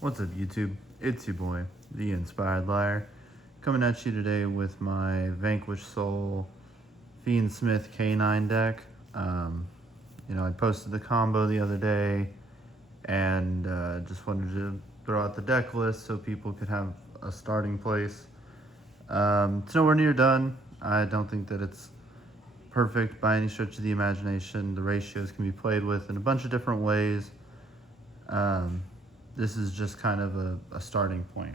What's up, YouTube? It's your boy, the Inspired Liar, coming at you today with my Vanquish Soul Fiendsmith K9 deck. I posted the combo the other day and just wanted to throw out the deck list so people could have a starting place. It's nowhere near done. I don't think that it's perfect by any stretch of the imagination. The ratios can be played with in a bunch of different ways. This is just kind of a starting point.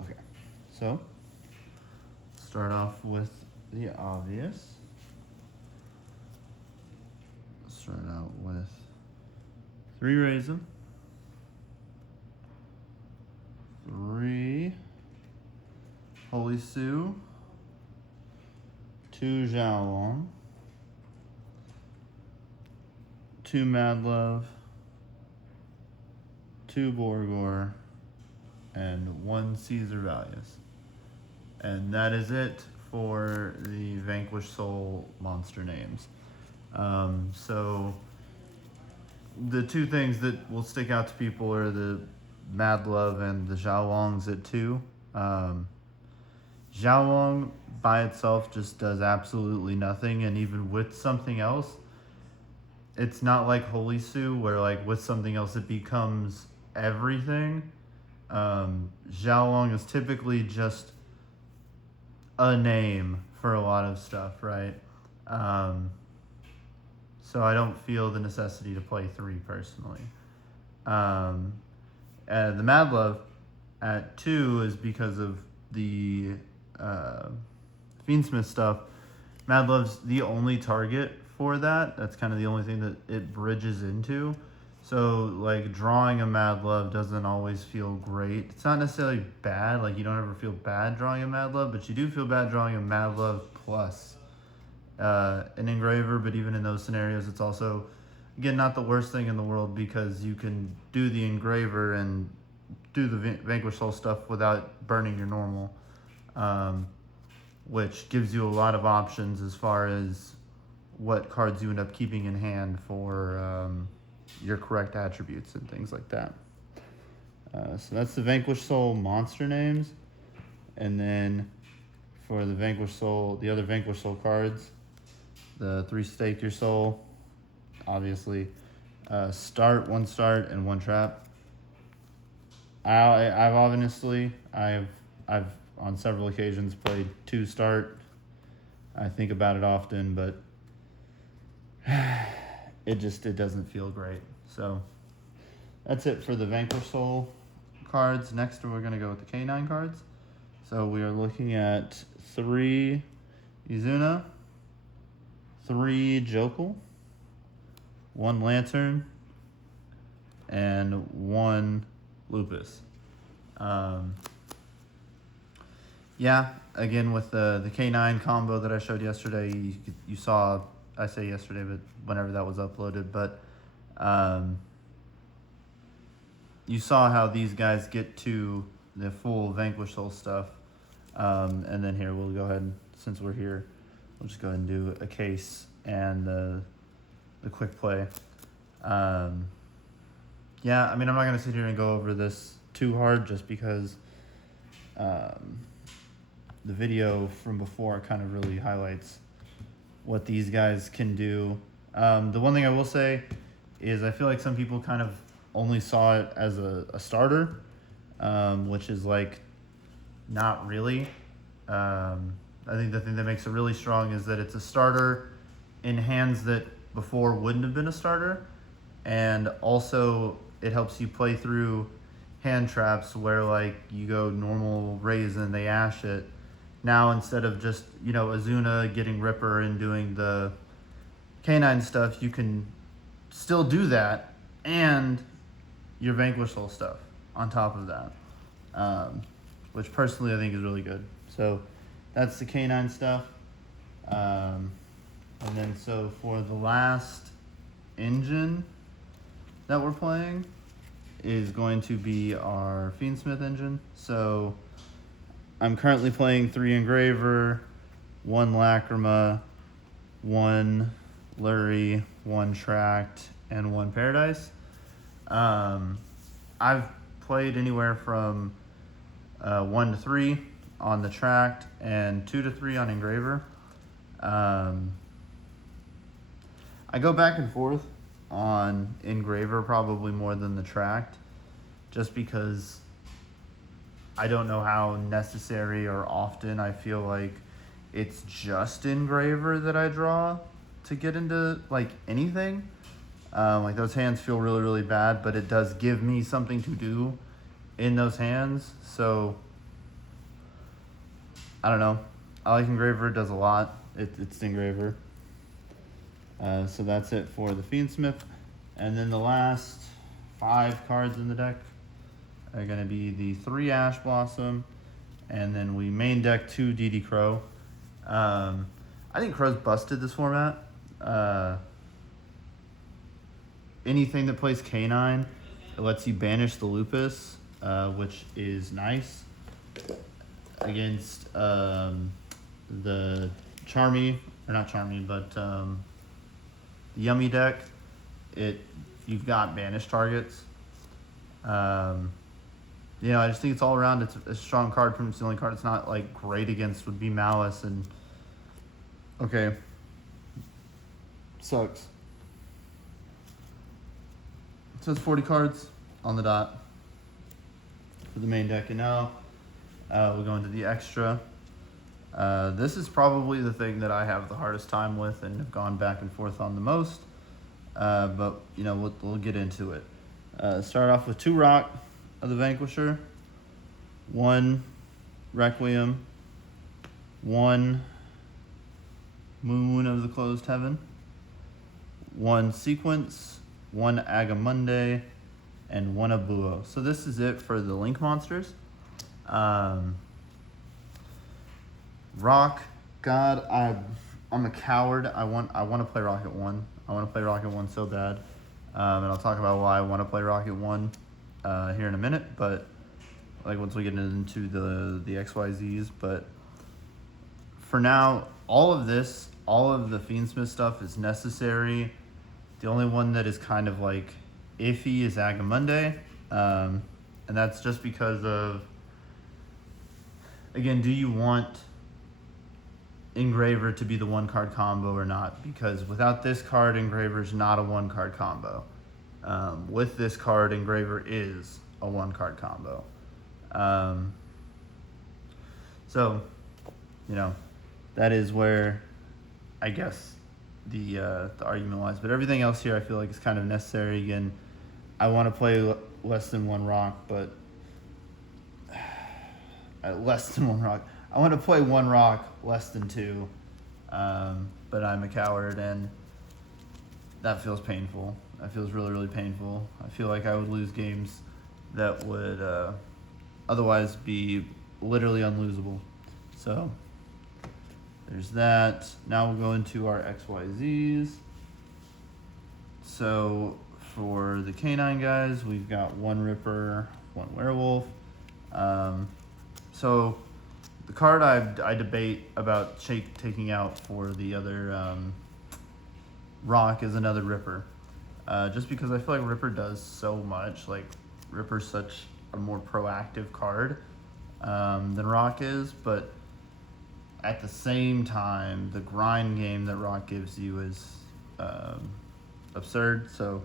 Okay, so start off with the obvious. Start out with 3 Raisin, 3 Holy Sue, 2 Xiaolong, 2 Mad Love, 2 Borgor, and 1 Caesar Valius. And that is it for the Vanquish Soul monster names. So the 2 things that will stick out to people are the Mad Love and the Xiaolongs at 2. Xiaolong by itself just does absolutely nothing, and even with something else, it's not like Holy Sue where like with something else it becomes everything. Xiaolong is typically just a name for a lot of stuff, right? So I don't feel the necessity to play 3 personally. The Mad Love at 2 is because of the Fiendsmith stuff. Mad Love's the only target for that. That's kind of the only thing that it bridges into. So like drawing a Mad Love doesn't always feel great. It's not necessarily bad, like you don't ever feel bad drawing a Mad Love, but you do feel bad drawing a Mad Love plus an engraver. But even in those scenarios, it's also, again, not the worst thing in the world because you can do the engraver and do the Vanquish Soul stuff without burning your normal, which gives you a lot of options as far as what cards you end up keeping in hand for your correct attributes and things like that. So that's the Vanquish Soul monster names. And then for the Vanquish Soul, the other Vanquish Soul cards, the 3 Stake Your Soul, obviously, one start and 1 trap. I've on several occasions played 2 start. I think about it often, but it doesn't feel great. So that's it for the Vanquish Soul cards. Next we're going to go with the K9 cards. So we are looking at 3 Izuna, 3 Jokel, 1 Lantern, and 1 Lupus. Again with the K9 combo that I showed yesterday, you saw, I say yesterday, but whenever that was uploaded, but you saw how these guys get to the full Vanquish Soul stuff. And then here, we'll go ahead, since we're here, we'll just go ahead and do a case and the quick play. I'm not going to sit here and go over this too hard just because the video from before kind of really highlights what these guys can do. The one thing I will say is I feel like some people kind of only saw it as a starter, which is like not really. I think the thing that makes it really strong is that it's a starter in hands that before wouldn't have been a starter, and also it helps you play through hand traps where like you go normal raise and they ash it. Now instead of just, Izuna getting Ripper and doing the K9 stuff, you can still do that and your Vanquish Soul stuff on top of that, which personally I think is really good. So that's the K9 stuff. And then so for the last engine that we're playing is going to be our Fiendsmith engine. So I'm currently playing 3 Engraver, 1 Lacrima, 1 Lurie, 1 Tract, and 1 Paradise. I've played anywhere from 1 to 3 on the tracked and 2 to 3 on engraver. I go back and forth on engraver probably more than the tracked, just because I don't know how necessary or often I feel like it's just engraver that I draw to get into like anything. Like those hands feel really, really bad, but it does give me something to do in those hands. So I don't know. I like engraver. It does a lot. It's engraver. So that's it for the Fiendsmith. And then the last 5 cards in the deck are going to be the 3 Ash Blossom, and then we main deck 2 DD Crow. I think Crow's busted this format. Anything that plays Canine, it lets you banish the Lupus, which is nice against the Charmy, or not Charmy, but the Yummy deck. You've got banished targets. You know, I just think it's all around. It's a strong card. Pretty much the only card it's not like great against would be Malice, and okay, sucks. So it's 40 cards on the dot for the main deck, and now we'll go into the extra. This is probably the thing that I have the hardest time with and have gone back and forth on the most. But you know, we'll get into it. Start off with 2 Rock of the Vanquisher, 1 Requiem, 1 Moon of the Closed Heaven, 1 Sequence, 1 Agamonde, and 1 Abuo. So this is it for the Link monsters. Rock, God, I'm a coward. I want to play Rocket 1. I want to play Rocket 1 so bad. And I'll talk about why I want to play Rocket 1 here in a minute, but like once we get into the XYZs. But for now, all of the Fiendsmith stuff is necessary. The only one that is kind of like iffy is Agamonde, and that's just because of, again, do you want Engraver to be the 1-card combo or not? Because without this card, Engraver is not a 1-card combo. With this card, Engraver is a 1-card combo. So, you know, that is where I guess the argument lies. But everything else here I feel like is kind of necessary. Again, I want to play less than 1 Rock, but less than 1 Rock. I want to play 1 Rock, less than 2, but I'm a coward, and that feels painful. That feels really, really painful. I feel like I would lose games that would otherwise be literally unlosable. So there's that. Now we'll go into our XYZs. So for the Canine guys, we've got 1 Ripper, 1 Werewolf. So the card I debate about taking out for the other Rock is another Ripper. Just because I feel like Ripper does so much. Like, Ripper's such a more proactive card than Rock is, but at the same time, the grind game that Rock gives you is absurd. So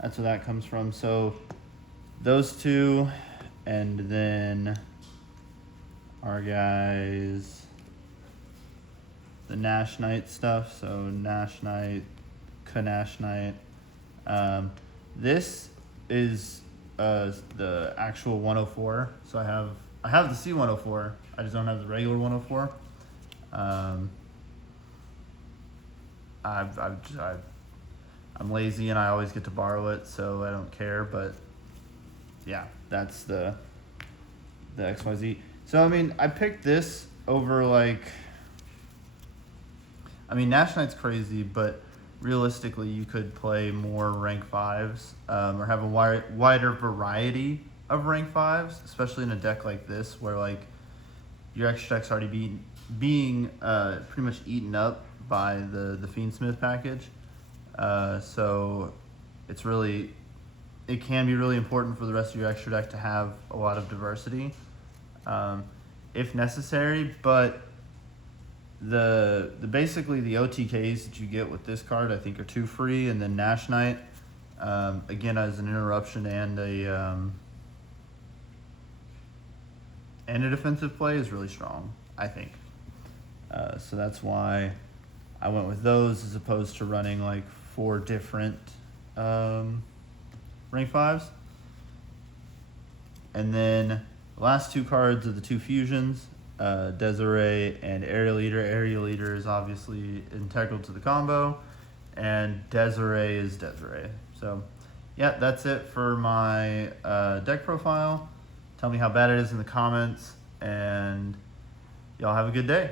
that's where that comes from. So those 2, and then our guys, the Nash Knight stuff. So Nash Knight, Kanash Knight. This is the actual 104. So I have the C104. I just don't have the regular 104. I'm lazy and I always get to borrow it, so I don't care. But yeah, that's the XYZ. So I mean, I picked this over, like, I mean, Nash Knight's crazy, but realistically, you could play more rank 5s or have a wider variety of rank 5s, especially in a deck like this where, like, your extra deck's already being pretty much eaten up by the Fiendsmith package. So it's really it can be really important for the rest of your extra deck to have a lot of diversity, if necessary. But the basically the OTKs that you get with this card, I think, are 2 free, and then Nash Knight, again, as an interruption and a defensive play, is really strong, I think. So that's why I went with those as opposed to running like 4 different rank 5s. And then the last 2 cards are the 2 fusions, Desiree and Area Leader. Area Leader is obviously integral to the combo, and Desiree is Desiree. So yeah, that's it for my deck profile. Tell me how bad it is in the comments, and y'all have a good day.